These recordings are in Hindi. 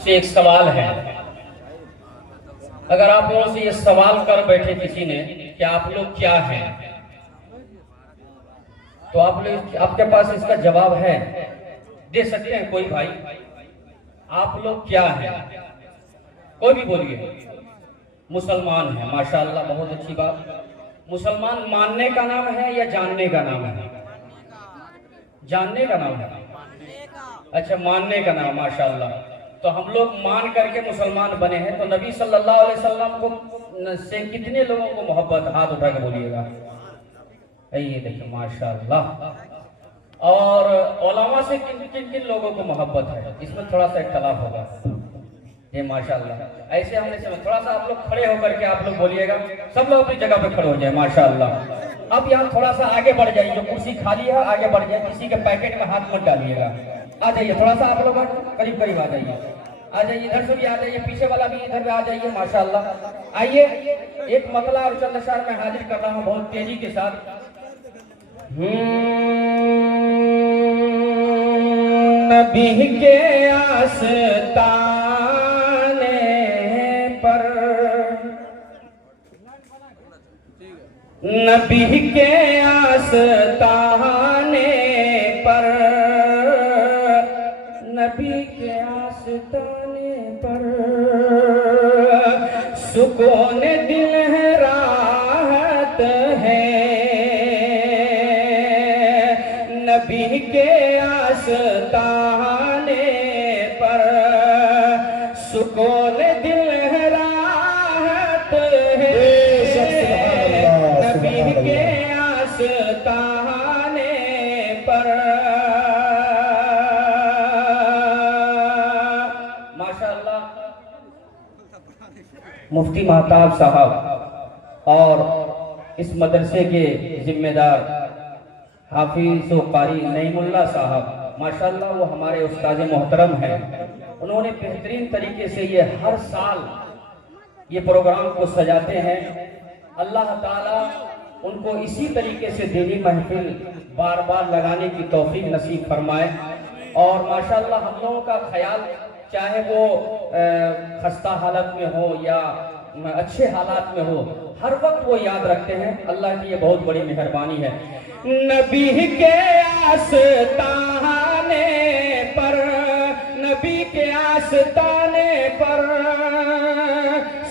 से एक सवाल है। अगर आप लोगों से ये सवाल कर बैठे किसी ने कि आप लोग क्या हैं, तो आप लोग, आपके पास इसका जवाब है, दे सकते हैं कोई भाई? आप लोग क्या हैं? कोई भी बोलिए। मुसलमान है, माशाअल्लाह, बहुत अच्छी बात। मुसलमान मानने का नाम है या जानने का नाम है? जानने का नाम है। अच्छा, मानने का नाम, माशाअल्लाह। तो हम लोग मान करके मुसलमान बने हैं। तो नबी सल्लल्लाहु अलैहि वसल्लम को से कितने लोगों को मोहब्बत? हाथ उठा के बोलिएगा। ये देखिए, माशाअल्लाह। और उलमा से किन किन किन लोगों को मोहब्बत है? इसमें थोड़ा सा इख्तलाफ होगा। ये माशाअल्लाह, ऐसे हमने समझ। थोड़ा सा आप लोग खड़े होकर के आप लोग बोलिएगा। सब लोग अपनी जगह पे खड़े हो जाए, माशाअल्लाह। अब यहाँ थोड़ा सा आगे बढ़ जाइए, जो कुर्सी खाली है आगे बढ़ जाए, किसी के पैकेट में हाथ मत डालिएगा। आ जाइए, थोड़ा सा आप लोग करीब करीब आ जाइए। आ जाइए, इधर से भी आ जाइए, पीछे वाला भी इधर भी आ जाइए, माशाअल्लाह। आइए, एक मतला और चंद अशआर मैं हाजिर कर रहा हूँ बहुत तेजी के साथ। नबी के आस्ताने पर, नबी के आस्ताने पर, नबी के आस्ताने पर सुकून दिल है, राहत है। नबी के आस्ताने पर सुकून दिल है, राहत है। नबी के आस्ताने पर, माशाअल्लाह। मुफ्ती महताब साहब और इस मदरसे के जिम्मेदार हाफिज व कारी नईमुल्लाह साहब, माशाअल्लाह, वो हमारे उस्ताद मोहतरम हैं। उन्होंने बेहतरीन तरीके से ये हर साल ये प्रोग्राम को सजाते हैं। अल्लाह ताला उनको इसी तरीके से दीनी महफिल बार बार लगाने की तौफीक नसीब फरमाए। और माशाअल्लाह हम लोगों का ख्याल, चाहे वो खस्ता हालत में हो या अच्छे हालात में हो, हर वक्त वो याद रखते हैं। अल्लाह की ये बहुत बड़ी मेहरबानी है। नबी के आस्ताने पर, नबी के आस्ताने पर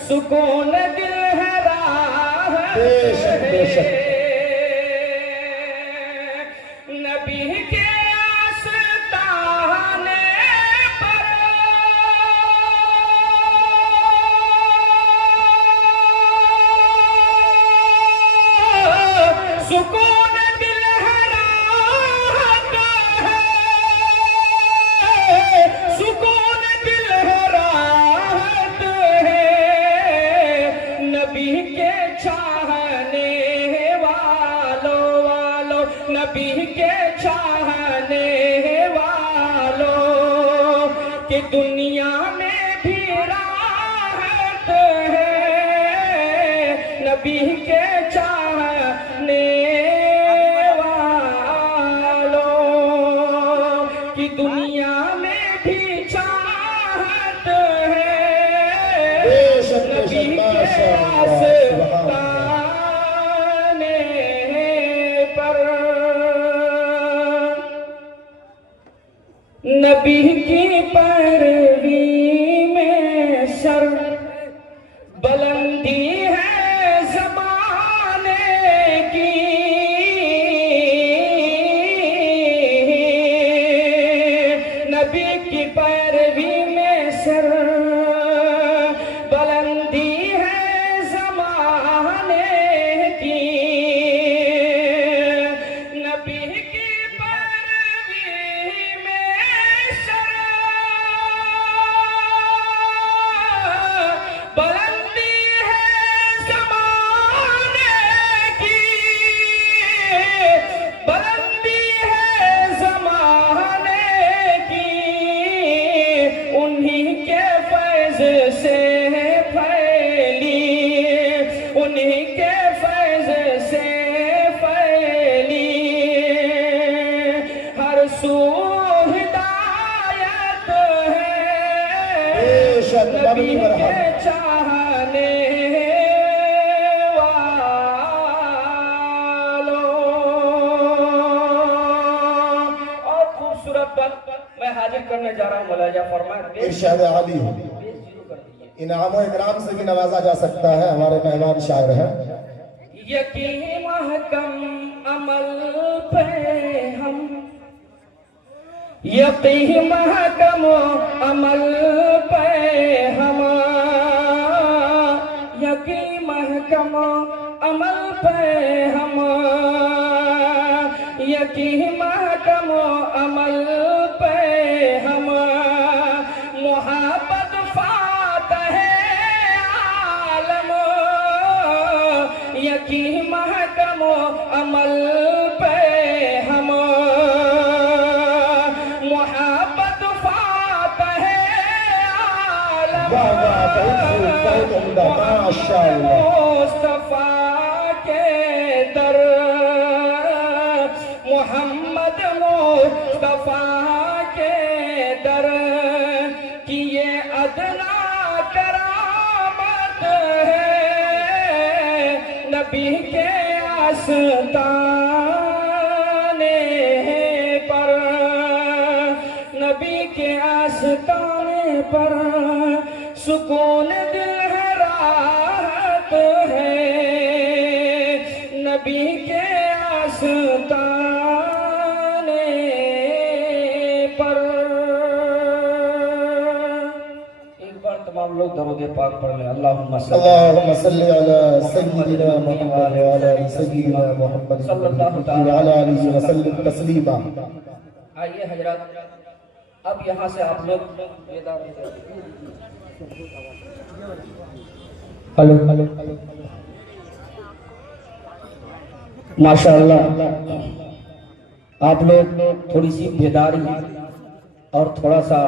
सुकून दिल है, राहत है। नबी के आस्ताने पर सुकून दिल है, राहत है। सुकून दिल है, राहत है। नबी के चाहने वालों, नबी के चाहने वालों कि दुनिया में भी राहत है। नबी के चाहने वालों की दुनिया में भी चाहत है। नबी के आस्ताने पर, नबी की पैरवी में सर बुलंदी है ज़माने नबी के चाहने मैं हाजिर करने जा रहा हूँ मुलाजा फरमाए इरशाद आली इनाम और इकराम से भी नवाजा जा सकता है। हमारे मेहमान शायर हैं। यकीन महकम अमल पे हम यकीन महकम अमल पे हम यकीन महकम अमल पे हम यकीन महकम अमल पे हम मोहब्बत फातह आलम यकीन महकम अमल पे हम मोहब्बत फातह आलम मुस्तफा के दर मोहम्मद मुस्तफा के दर की ये अदना करामत है नबी के आस्ताने पर नबी के आस्ताने पर सुकून दिल है राहत है नबी के आस्ताने पर। एक बार तमाम लोग दरूद पाक पढ़ लें। अल्लाहुम्मा सल्ली अला सय्यिदिना मुहम्मद व अला सय्यिदिना मुहम्मद सल्लल्लाहु तआला अलैहि वसल्लम तस्लीमा। आइए हजरत, अब यहाँ से आप लोग हेलो माशाअल्लाह आप लोग थोड़ी सी बेदारी और थोड़ा सा